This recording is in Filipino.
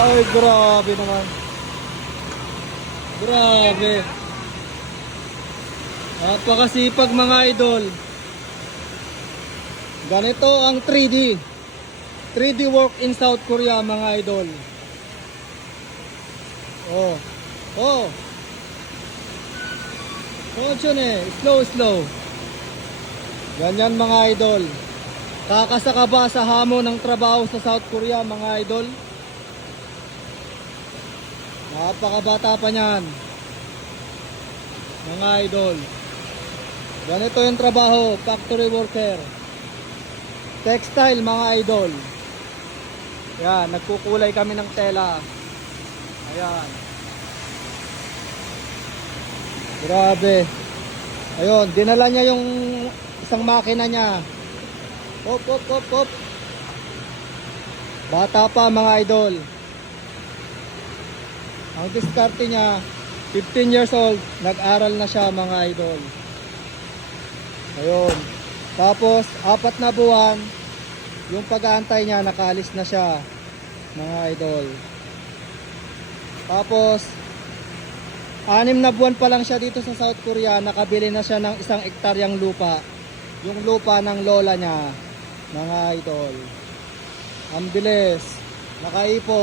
Ay, grabe naman. Grabe. Napakasipag mga idol. Ganito ang 3D. 3D work in South Korea mga idol. Oh. Oh. Slow. Ganyan mga idol. Kakasaka ba sa hamon ng trabaho sa South Korea mga idol? Napakabata pa niyan mga idol. Ganito yung trabaho, factory worker. Textile mga idol. Yan, nagkukulay kami ng tela. Ayan. Grabe. Ayun, dinala niya yung isang makina niya. Hop. Bata pa mga idol. Ang diskarte niya, 15 years old, nag-aral na siya mga idol. Ayun. Tapos, 4 na buwan, yung pag-aantay niya, nakaalis na siya mga idol. Tapos, 6 na buwan pa lang siya dito sa South Korea, nakabili na siya ng 1 hektaryang lupa. Yung lupa ng lola niya, mga idol. Ang bilis, nakaipon.